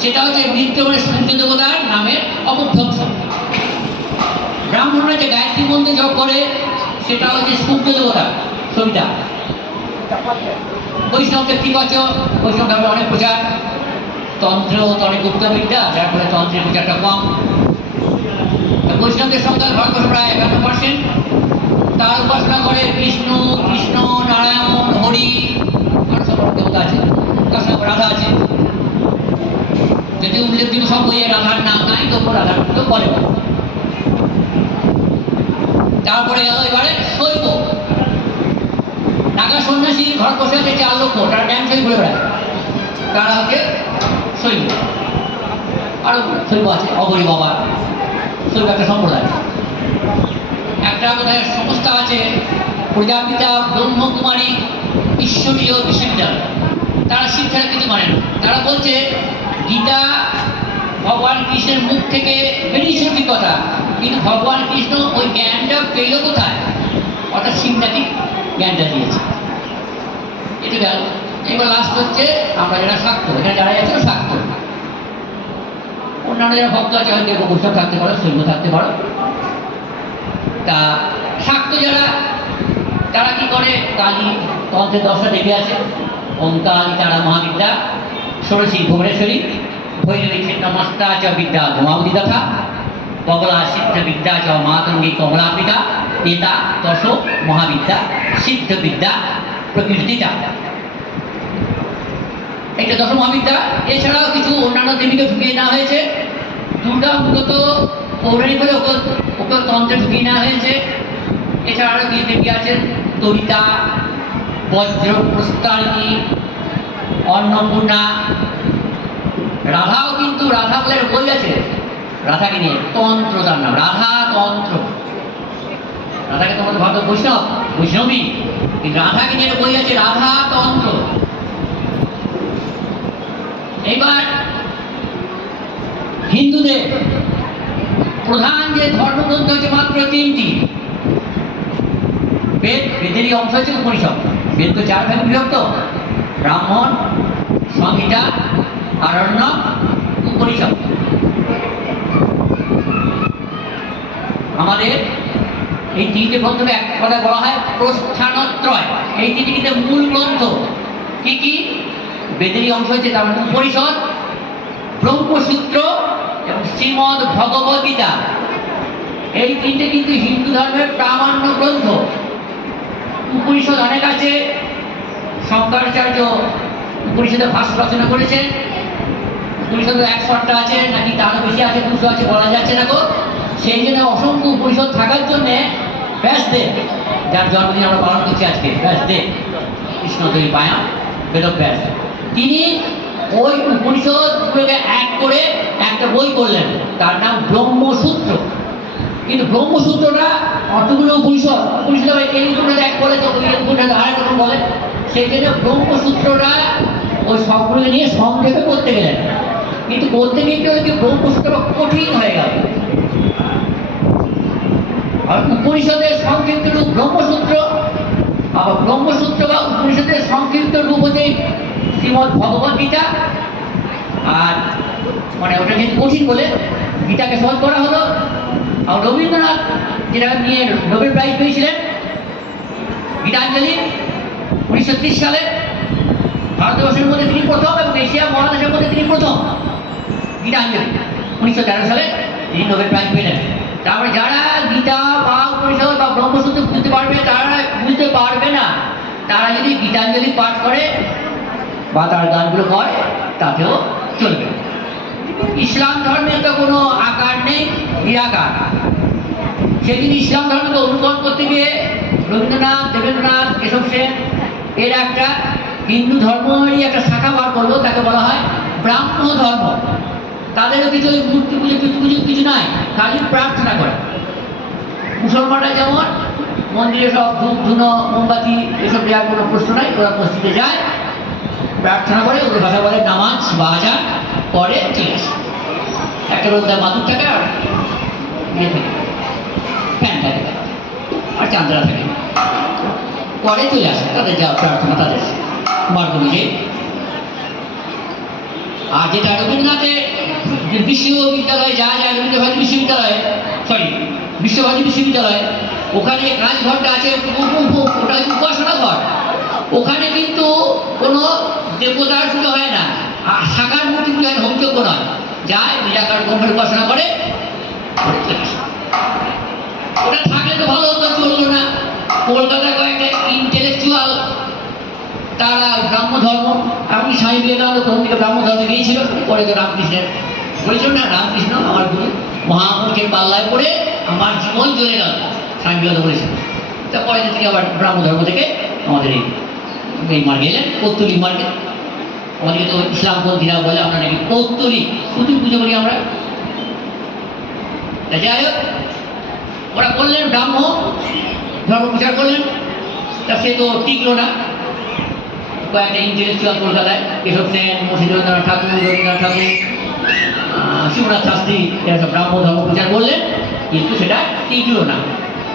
সেটা হচ্ছে মৃত্যু মানে সূর্য দেবতার নামের অপভ্রংশ। ব্রাহ্মণরা যে গায়ত্রী মন্ত্র জপ করে সেটা হচ্ছে সূর্য দেবতার সবিতা। বৈষ্ণবদের কি বচ, বৈষ্ণব ধর্মের অনেক প্রচার, তন্ত্র তো অনেক গুপ্ত বিদ্যা, যার ফলে তন্ত্রের প্রচারটা কম। বৈষ্ণবদের সংখ্যা ভারতবর্ষ প্রায় 51%। তার উপাসনা করে বিষ্ণু, কৃষ্ণ, নারায়ণ, হরি, আরো সব দেবতা আছে, তার সঙ্গে রাধা আছে। যদি উল্লেখযোগ্য সব বইয়ে রাধার নাম নাই, তবু রাধার তো বলে। তারপরে গেল এবারে শৈব। নাগা সন্ন্যাসী ঘর বসে আছে 4 লক্ষ, তারা ড্যাম শৈব ঘুরে বেড়ায়, তারা হচ্ছে শৈব। আরো শৈব আছে, অগরি বাবা, শৈব একটা সম্প্রদায়। একটা বোধহয় সংস্থা আছে প্রজাপিতা ব্রহ্মকুমারী ঈশ্বরীয় বিশ্ববিদ্যালয়, তারা শিক্ষার কিছু মানে না। তারা বলছে গীতা ভগবান কৃষ্ণের মুখ থেকে বেরিয়েছিল ঠিক কথা, কিন্তু ভগবান কৃষ্ণ ওই জ্ঞানটা পেল কোথায়, অর্থাৎ সিমটাটিক জ্ঞানটা দিয়েছে। এটা গেল। এবার লাস্ট হচ্ছে আমরা যারা শাক্ত, এখানে যারা আছে শাক্ত, অন্যান্য যারা ভক্ত আছে হয়তো বৈষ্ণব থাকতে পারো, শৈব থাকতে পারো। তা শাক্ত যারা, তারা কি করে, কালী তন্ত্রের 10টা দেবী আছে, ওঙ্কালী তারা মহাবিদ্যা, ষোড়শী ভুবনেশ্বরী, ভৈরবী ক্ষেত্রমস্তা চ বিদ্যা ধমাবতী তথা, বগলা সিদ্ধ বিদ্যা চ মাতঙ্গী কমলাপিতা, এতা দশ মহাবিদ্যা সিদ্ধ বিদ্যা প্রকৃতিটা। এটা 10 মহাবিদ্যা। এছাড়াও কিছু অন্যান্য দেবীকে ঢুকিয়ে নেওয়া হয়েছে। দুর্গা মূলত পৌরাণিক হলে ওকে তন্ত্রে ঢুকিয়ে নেওয়া হয়েছে। এছাড়া আরও কিছু দেবী আছেন, তরিতা, বজ্র প্রস্তারিণী, অন্নপূর্ণা। রাধাও কিন্তু, রাধা বলে বই আছে রাধাকে নিয়ে, তন্ত্র তার নাম, রাধা তন্ত্র। রাধাকে তোমাদের ভারত বৈষ্ণব, বৈষ্ণবী, কিন্তু রাধাকে নিয়ে বই আছে রাধা তন্ত্র। এবার হিন্দুদের প্রধান যে ধর্মগ্রন্থ হচ্ছে মাত্র 3টি। বেদ, বেদেরই অংশ হচ্ছে উপনিষদ। বেদ তো 4 ভাগে বিভক্ত, ব্রাহ্মণ, সংহিতা, আরণ্যক, উপনিষদ। আমাদের এই 3টে গ্রন্থকে এক কথা বলা হয় প্রস্থানত্রয়। এই 3টি কিন্তু মূল গ্রন্থ। কি কি? বেদেরই অংশ হচ্ছে তার মানে উপনিষদ, ব্রহ্মসূত্র এবং শ্রীমদ্ ভগবদ গীতা। এই 3টে কিন্তু হিন্দু ধর্মের প্রামাণ্য গ্রন্থ। উপনিষদ অনেক আছে, শঙ্করাচার্য উপনিষদের ভাষ্য রচনা করেছেন। উপনিষদ 100টা আছে নাকি তারও বেশি আছে, 200 আছে, বলা যাচ্ছে না গো। সেই জন্য অসংখ্য উপনিষদ থাকার জন্যে ব্যাসদেব, যার জন্মদিন আমরা পালন করছি আজকে, ব্যাসদেব, কৃষ্ণদয়ী পায়া বেদব্যাস, তিনি ওই উপনিষদগুলোকে এক করে একটা বই করলেন, তার নাম ব্রহ্মসূত্র। কিন্তু ব্রহ্মসূত্রটা অতগুলো উপনিষদ, উপনিষদ এই উপনিষদ এক বলে তো ওই উপনিষদ আরেক রকম বলে, সেই জন্য ব্রহ্মসূত্রটা ওই সবগুলোকে নিয়ে সংক্ষেপে করতে গেলেন। কিন্তু করতে গিয়ে ব্রহ্মসূত্র কঠিন হয়ে গেল। আর উপনিষদের সংক্ষিপ্ত রূপ ব্রহ্মসূত্র, আবার ব্রহ্মসূত্র বা উপনিষদের সংক্ষিপ্ত রূপ হচ্ছে শ্রীমদ্ ভগবদ গীতা। আর মানে ওটা যেহেতু কঠিন বলে গীতাকে সহজ করা হলো। আর রবীন্দ্রনাথ যেটা নিয়ে নোবেল প্রাইজ পেয়েছিলেন, গীতাঞ্জলি 1930 সালে, ভারতবর্ষের মধ্যে তিনি প্রথম এবং এশিয়া মহাদেশের মধ্যে তিনি প্রথম। গীতাঞ্জলি 1913 সালে তিনি নোবেল প্রাইজ পেলেন। তারপরে যারা গীতা বা উপনিষদ বা ব্রহ্মসূত্র বুঝতে পারবে, তারা বুঝতে পারবে না, তারা যদি গীতাঞ্জলি পাঠ করে বা তার গানগুলো করে তাতেও চলবে। ইসলাম ধর্মের তো কোনো আকার নেই, নিরাকার। সেদিন ইসলাম ধর্মকে অনুকরণ করতে গিয়ে রবীন্দ্রনাথ, দেবেন্দ্রনাথ, কেশব সেন এর একটা হিন্দু ধর্মেরই একটা শাখা বার করলো, তাকে বলা হয় ব্রাহ্ম ধর্ম। তাদেরও কিছু মূর্তি পুজো কিছু নাই, খালি প্রার্থনা করে। মুসলমানরা যেমন মন্দিরে সব ধূপ ধুনো মোমবাতি এসব দেওয়ার কোনো প্রশ্ন নাই, ওরা মসজিদে যায়, প্রার্থনা করে, ওদের ভাষা বলে নামাজ বা আজান, পরে চলে আসে। একটা রোজা মাদুর থাকে আর ইয়ে থাকে, ফ্যান থাকে আর চাঁদরা থাকে, পরে চলে আসে তাদের যা প্রার্থনা তাদের মার্গ অনুযায়ী। আর যেটা রবীন্দ্রনাথের যে বিশ্ববিদ্যালয়ে যায় রবীন্দ্রভারতী বিশ্ববিদ্যালয়ে, সরি বিশ্বভারতী বিশ্ববিদ্যালয়ে, ওখানে যে কাজঘরটা আছে ওটা হচ্ছে উপাসনা ঘর। ওখানে কিন্তু কোনো দেবতার পুজো হয় না, আর সাকার মূর্তি পুজো হয়, হোমযজ্ঞ নয়। যায় নিরাকার ব্রহ্মের উপাসনা করে চলে আসে। ওটা থাকলে তো ভালো হতো, চললো না। কলকাতার কয়েকটা ইন্টেলেকচুয়াল তারা ব্রাহ্ম ধর্ম, এমনকি স্বামী বিবেকানন্দ প্রথম দিকে ব্রাহ্ম ধর্মে গিয়েছিল, পরে তো রামকৃষ্ণের বলেছিল না, রামকৃষ্ণ আমার গুরু, মহামূর্খের পাল্লায় পড়ে আমার জীবন জ্বলে গেল, স্বামী বিবেকানন্দ বলেছিল। তারপরে থেকে আবার ব্রাহ্ম ধর্ম থেকে আমাদের এই মার্গে এলেন, পৌত্তলিক মার্গে। আমাদেরকে তো ইসলামপন্থীরা বলে আমরা নাকি পৌত্তলিক, শুধু পুজো করি আমরা। যাই হোক, ওরা করলেন ব্রাহ্ম ধর্ম প্রচার করলেন, তা সে তো টিকলো না। কয়েকটা ইন্টেলেকচুয়াল কলকাতায়, কেশব সেন, মুর্শিদাবাদ ঠাকুর, রবীন্দ্রনাথ ঠাকুর, শিবনাথ শাস্ত্রী, এরা সব ব্রাহ্ম ধর্ম প্রচার করলেন, কিন্তু সেটা টিকলো না।